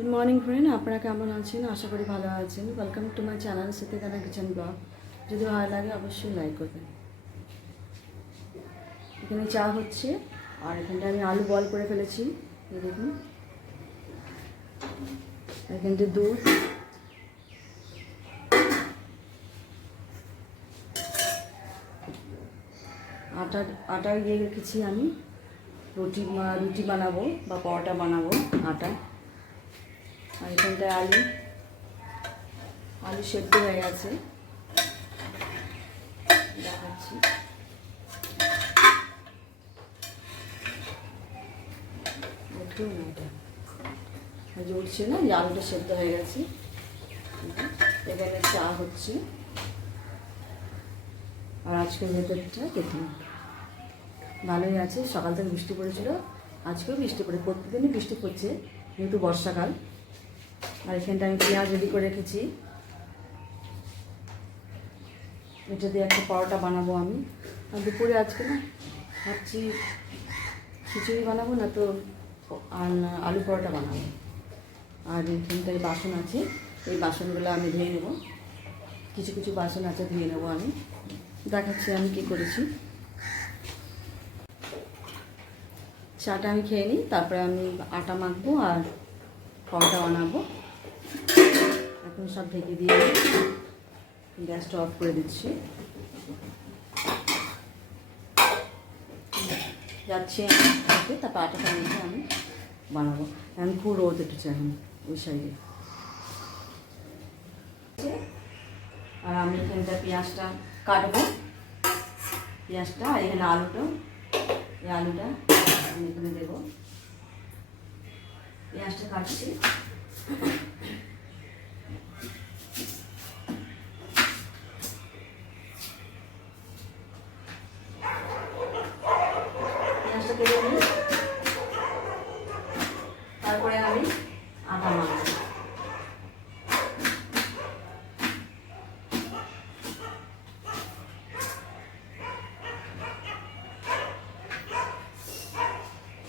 Good morning friend, আপনারা কেমন আছেন? আশা করি ভালো আছেন। Welcome to my channel Sitikana kitchen blog. যদি ভালো লাগে অবশ্যই লাইক করবেন। এখানে চা হচ্ছে, আর এখানটা আমি আলু বয়েল করে ফেলেছি, এই দেখুন। এখানটা দুধ, আটা দিয়ে রেখেছি আমি। রুটি বানাবো বা পরোটা বানাবো আটা। আর এখানটায় আলু সেদ্ধ হয়ে গেছে, দেখাচ্ছি। দেখুন এটা জ্বলছে না, যে আলুটা সেদ্ধ হয়ে গেছে। এখানে চা হচ্ছে, আর আজকের ভেতরটা দেখুন ভালোই আছে। সকাল থেকে বৃষ্টি পড়েছিল, আজকেও বৃষ্টি পড়ে, প্রত্যেকদিনই বৃষ্টি পড়ছে যেহেতু বর্ষাকাল। আর এখানটা আমি পেঁয়াজ রেডি করে রেখেছি, এটা দিয়ে একটা পরোটা বানাবো আমি। আর দুপুরে আজকে না ভাবছি খিচুড়ি বানাবো, না তো আলু পরোটা বানাবো। আর এখানটায় বাসন আছে, এই বাসনগুলো আমি ধুয়ে নেবো। কিছু কিছু বাসন আছে, ধুয়ে নেবো আমি। দেখাচ্ছি আমি কী করেছি। চাটা আমি খেয়ে নিই, তারপরে আমি আটা মাখবো আর পরোটা বানাবো। এখন সব ঢেকে দিয়ে গ্যাসটা অফ করে দিচ্ছি। যাচ্ছি আমি, তারপর আটাটা মেখে আমি বানাবো। আমি খুব রোদ উঠেছে এখন ওই সাইডে। আর আমি এখানটা পেঁয়াজটা কাটবো, পেঁয়াজটা। আর এখানে এই আলুটা আমি এখানে দেবো। পেঁয়াজটা কাটছি, পেঁয়াজটা কেটে নিই, তারপরে আমি আটা মাখবো।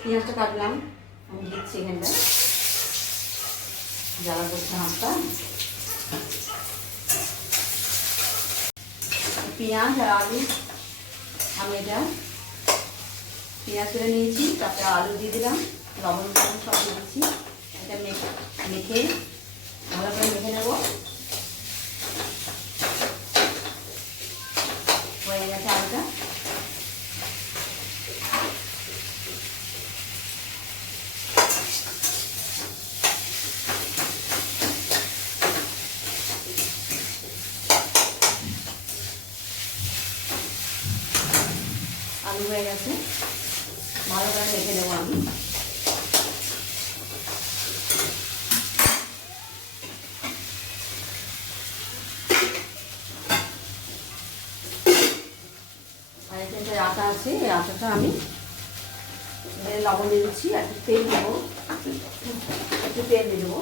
পেঁয়াজটা কাটলাম, আমি দিচ্ছি এখানটা, জ্বালা করছে হাতটা। পেঁয়াজ আর আলু আমি এটা পেঁয়াজ করে নিয়েছি, তারপরে আলু দিয়ে দিলাম, লবণ সব দিয়ে দিচ্ছি। এটা মেখে ভালো করে মেখে নেবো। হয়ে গেছে আলুটা। আলু হয়ে গেছে, ভালো করে মেখে নেবো আমি। আর এখানে আটা আছে, এই আটাটা আমি লবণ দিয়ে দিচ্ছি, একটু তেল দেবো, একটু তেল দিয়ে দেবো।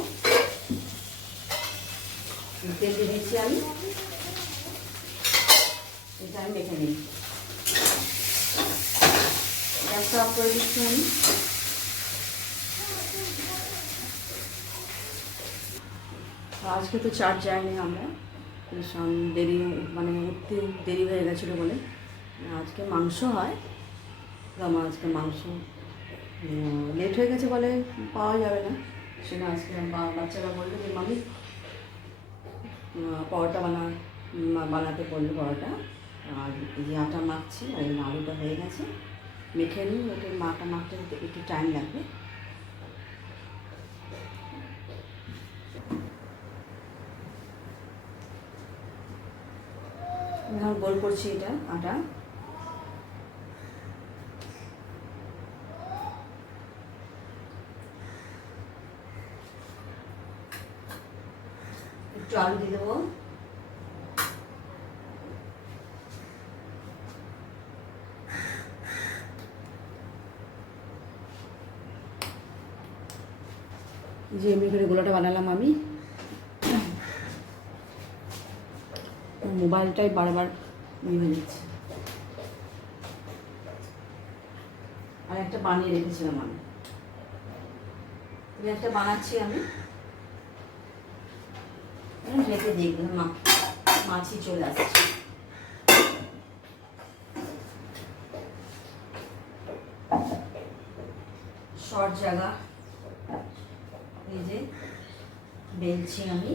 তেল দিয়ে দিচ্ছি আমি, এটা আমি মেখে নিই। গ্যাসটা অফ করে দিচ্ছি আমি। আজকে তো চার্জ যায়নি আমরা, দেরি মানে উঠতে দেরি হয়ে গেছিলো বলে। আজকে মাংস হয়, আমার আজকে মাংস লেট হয়ে গেছে বলে পাওয়া যাবে না। সেটা আজকে বাচ্চারা বললো যে মামি পরোটা বানাতে বললো পরোটা। আর এই যে আটা মাখছি, আর এই আলুটা হয়ে গেছে, মেখে নিই। ওটা আটা মাখতে একটু টাইম লাগবে। আমি গোল করছি এটা আটা। একটু আলু দিয়ে দেবো, যে এমনি করে গোলাটা বানালাম আমি। মোবাইলটাই বারবার হয়ে যাচ্ছে। আর একটা বানিয়ে রেখেছিলাম আমি, একটা বানাচ্ছি আমি। রেখে দেখলাম মাছি চলে আসছে। শর্ট জায়গা এই যে বেলছি আমি।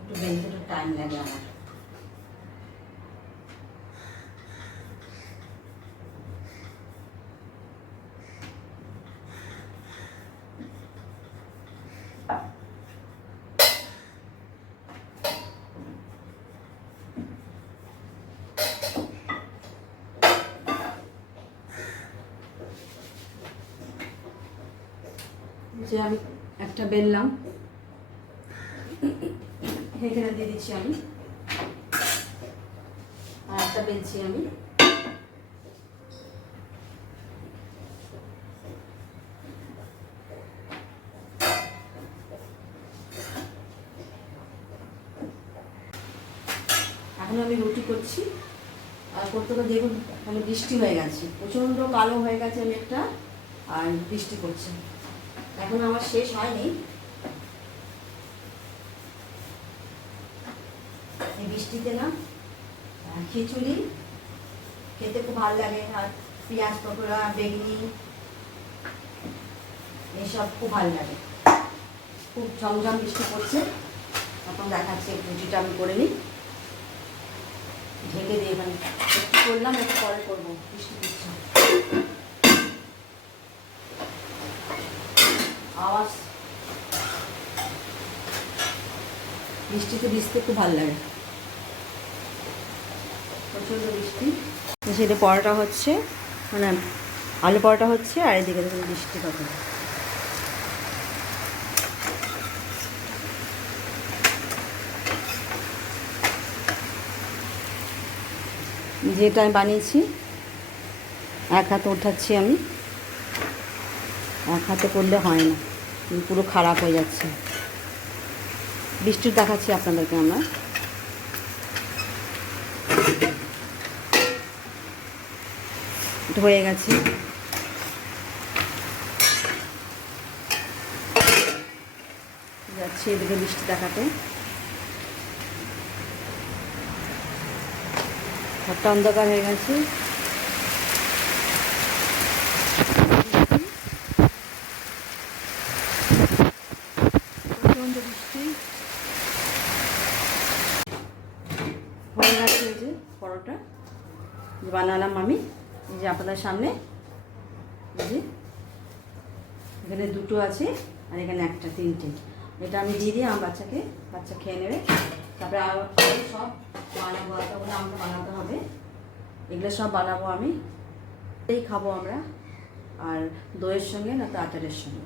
একটু বেলতে একটু টাইম লাগে আমার। যে আমি একটা বেললাম, এখানে দিয়ে দিচ্ছি আমি, আর একটা বেলছি আমি। এখন আমি রুটি করছি, আর করতে করতে দেখুন মানে বৃষ্টি হয়ে গেছে, প্রচণ্ড কালো হয়ে গেছে মেঘটা, আর বৃষ্টি করছে। এখন আমার শেষ হয়নি, এই বৃষ্টিতে না খিচুড়ি খেতে খুব ভালো লাগে, আর পেঁয়াজ পকোড়া, বেগনি এইসব খুব ভালো লাগে। খুব ঝমঝম বৃষ্টি পড়ছে, এখন দেখাচ্ছি রুটিটা আমি করে নিই, ঢেকে দিয়ে এখানে একটু করলাম, একটু পরে করবো, বৃষ্টি পড়ছে। আওয়াজ, বৃষ্টিতে ভিজতে খুব ভালো লাগে, প্রচণ্ড বৃষ্টি। সেটা পরোটা হচ্ছে, মানে আলু পরোটা হচ্ছে, আর এদিকে দেখুন বৃষ্টি কত। যেটা আমি বানিয়েছি এক হাতে উঠাচ্ছি আমি, এক হাতে করলে হয় না, পুরো খারাপ হয়ে যাচ্ছে। বৃষ্টি দেখাচ্ছি আপনাদেরকে আমরা। হয়ে গেছে, যাচ্ছি এদিকে বৃষ্টি দেখাতে। ঘরটা অন্ধকার হয়ে গেছে, প্রচণ্ড বৃষ্টি হয়ে গেছে। এই যে পরোটা বানালাম আমি, এই যে আপনাদের সামনে, এই যে এখানে দুটো আছে, আর এখানে একটা, তিনটে। এটা আমি দিয়ে দিই আমার বাচ্চাকে, বাচ্চা খেয়ে নেবে। তারপরে সব বানাবো, এতগুলো আমাকে বানাতে হবে, এগুলো সব বানাবো আমি, এই খাবো আমরা, আর দইয়ের সঙ্গে না তো আচারের সঙ্গে।